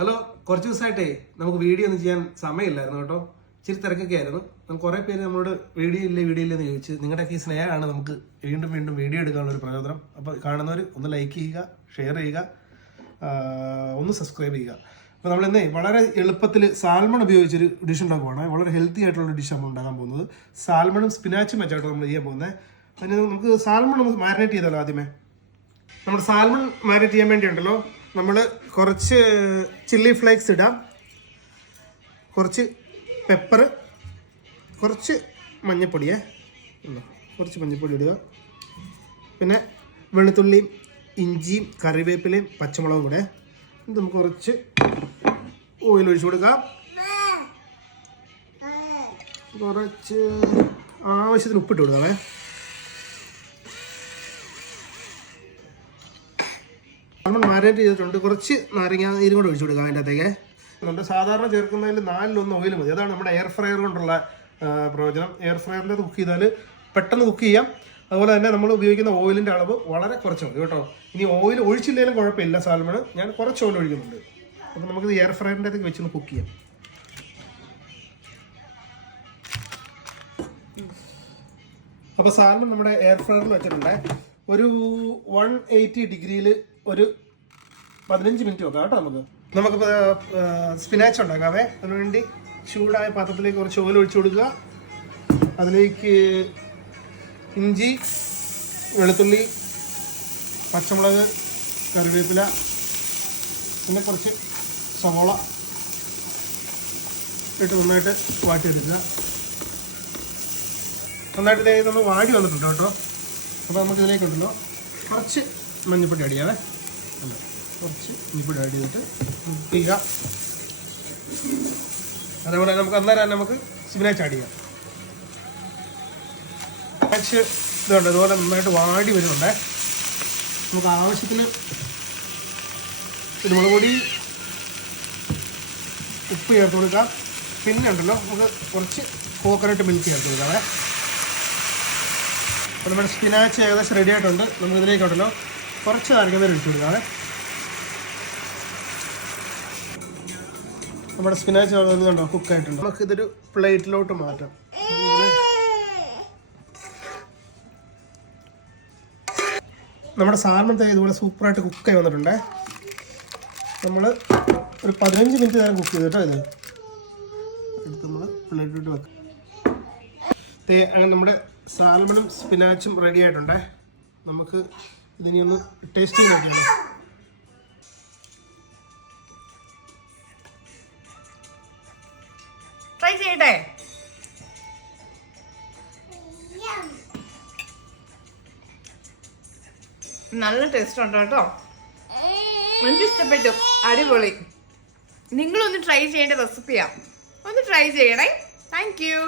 Hello, കുറച്ച് ദിവസമായിട്ടേ നമുക്ക് video ഒന്നും ചെയ്യാൻ സമയമില്ലായിരുന്നു കേട്ടോ. ഇച്ചിരി തിരക്കൊക്കെ ആയിരുന്നു. കുറേ പേര് നമ്മളോട് വീഡിയോ ഇല്ലെന്ന് ചോദിച്ച്. നിങ്ങളുടെയൊക്കെ ഈ സ്നേഹമാണ് നമുക്ക് വീണ്ടും വീഡിയോ എടുക്കാനുള്ള ഒരു പ്രചോദനം. അപ്പോൾ കാണുന്നവർ ഒന്ന് ലൈക്ക് ചെയ്യുക, ഷെയർ ചെയ്യുക, ഒന്ന് സബ്സ്ക്രൈബ് ചെയ്യുക. അപ്പോൾ നമ്മളിന്നേ വളരെ എളുപ്പത്തിൽ സാൽമൺ ഉപയോഗിച്ചൊരു ഡിഷ് ഉണ്ടാക്കുവാണ്. വളരെ ഹെൽത്തി ആയിട്ടുള്ള ഡിഷ് നമ്മൾ ഉണ്ടാക്കാൻ പോകുന്നത്. സാൽമണും സ്പിനാച്ചും വെച്ചാട്ടോ നമ്മൾ ചെയ്യാൻ പോകുന്നത്. അതിന് നമുക്ക് സാൽമൺ ഒന്ന് മാരിനേറ്റ് ചെയ്താലോ. ആദ്യമേ നമ്മുടെ സാൽമൺ മാരിനേറ്റ് ചെയ്യാൻ വേണ്ടിയുണ്ടല്ലോ, നമ്മൾ കുറച്ച് ചില്ലി ഫ്ലേക്സ് ഇടാം, കുറച്ച് പെപ്പർ, കുറച്ച് മഞ്ഞൾപ്പൊടിയേ, കുറച്ച് മഞ്ഞൾപ്പൊടി ഇടുക, പിന്നെ വെളുത്തുള്ളിയും ഇഞ്ചിയും കറിവേപ്പിലയും പച്ചമുളകും കൂടെ. ഇത് നമുക്ക് കുറച്ച് ഓയിൽ ഒഴിച്ചു കൊടുക്കാം. കുറച്ച് ആവശ്യത്തിന് ഉപ്പിട്ട് കൊടുക്കാമേ. നമ്മൾ മാരിനേറ്റ് ചെയ്തിട്ടുണ്ട്. കുറച്ച് നാരങ്ങ നീരും കൂടെ ഒഴിച്ചു കൊടുക്കാം അതിൻ്റെ അകത്തേക്ക്. നമ്മുടെ സാധാരണ ചേർക്കുന്നതിൽ 4-1 ഓയിൽ മതി. അതാണ് നമ്മുടെ എയർ ഫ്രയർ കൊണ്ടുള്ള പ്രയോജനം. എയർ ഫ്രയറിൻ്റെ കുക്ക് ചെയ്താൽ പെട്ടെന്ന് കുക്ക് ചെയ്യാം. അതുപോലെ തന്നെ നമ്മൾ ഉപയോഗിക്കുന്ന ഓയിലിൻ്റെ അളവ് വളരെ കുറച്ച് മതി കേട്ടോ. ഇനി ഓയിൽ ഒഴിച്ചില്ലെങ്കിലും കുഴപ്പമില്ല. സാൽമണ് ഞാൻ കുറച്ച് ഓയിൽ ഒഴിക്കുന്നുണ്ട്. അപ്പോൾ നമുക്കിത് എയർ ഫ്രയറിൻ്റെ അകത്തേക്ക് വെച്ചൊന്ന് കുക്ക് ചെയ്യാം. അപ്പോൾ സാൽമൺ നമ്മുടെ എയർ ഫ്രയറിൽ വെച്ചിട്ടുണ്ട്. ഒരു 180 ഡിഗ്രിയിൽ ഒരു 15 മിനിറ്റ് വെക്കാം കേട്ടോ. നമുക്കിപ്പോൾ സ്പിനാച്ച് ഉണ്ടാക്കാവേ. അതിനുവേണ്ടി ചൂടായ പാത്രത്തിലേക്ക് കുറച്ച് ഓയിൽ ഒഴിച്ചു കൊടുക്കുക. അതിലേക്ക് ഇഞ്ചി, വെളുത്തുള്ളി, പച്ചമുളക്, കറിവേപ്പില, പിന്നെ കുറച്ച് സവോള ഇട്ട് നന്നായിട്ട് വാട്ടിയെടുക്കുക. നന്നായിട്ട് ഇതൊന്ന് വാടി വന്നിട്ടുണ്ട് കേട്ടോ. അപ്പോൾ നമുക്ക് ഇതിലേക്കുണ്ടല്ലോ കുറച്ച് മഞ്ഞൾപ്പൊടി ആഡ് ചെയ്യാവേ. കുറച്ച് മഞ്ഞൾപ്പൊടി ആഡ് ചെയ്തിട്ട് ചെയ്യുക. അതേപോലെ നമുക്ക് അന്നേരം നമുക്ക് സ്പിനാച്ച് ആഡ് ചെയ്യാം. സ്പിനാച്ച് ഇതുണ്ട്, ഇതുപോലെ നന്നായിട്ട് വാടി വരുന്നുണ്ട്. നമുക്ക് ആവശ്യത്തിന് കുരുമുളക് പൊടി, ഉപ്പ് ചേർത്ത് കൊടുക്കാം. പിന്നെ ഉണ്ടല്ലോ നമുക്ക് കുറച്ച് കോക്കനട്ട് മിൽക്ക് ചേർത്ത് കൊടുക്കാമേ. അപ്പോൾ നമ്മുടെ സ്പിനാച്ച് ഏകദേശം റെഡി ആയിട്ടുണ്ട്. നമുക്ക് ഇതിലേക്കുണ്ടല്ലോ കുറച്ച് നാരങ്ങ ഒഴിച്ചു കൊടുക്കാമേ. നമ്മുടെ സ്പിനാച്ച് കണ്ടോ കുക്കായിട്ടുണ്ട്. നമുക്കിതൊരു പ്ലേറ്റിലോട്ട് മാറ്റാം. നമ്മുടെ സാൽമൺ ഇതുപോലെ സൂപ്പറായിട്ട് കുക്കായി വന്നിട്ടുണ്ട്. നമ്മൾ ഒരു 15 മിനിറ്റ് നേരം കുക്ക് ചെയ്തിട്ടോ. ഇത് എടുത്ത് നമ്മൾ പ്ലേറ്റിലോട്ട് വെക്കാം. അങ്ങനെ നമ്മുടെ സാൽമണും സ്പിനാച്ചും റെഡി ആയിട്ടുണ്ട്. നമുക്ക് ഇതിനെ ഒന്ന് ടേസ്റ്റ് ചെയ്ത് നോക്കിയാലോ. ട്രൈ ചെയ്യട്ടെ. നല്ല ടേസ്റ്റ് ഉണ്ട് കേട്ടോ. എനിക്ക് ഇഷ്ടപ്പെട്ടു. അടിപൊളി. നിങ്ങളൊന്ന് ട്രൈ ചെയ്യേണ്ട റെസിപ്പിയാണ്. ഒന്ന് ട്രൈ ചെയ്യണേ. Thank you.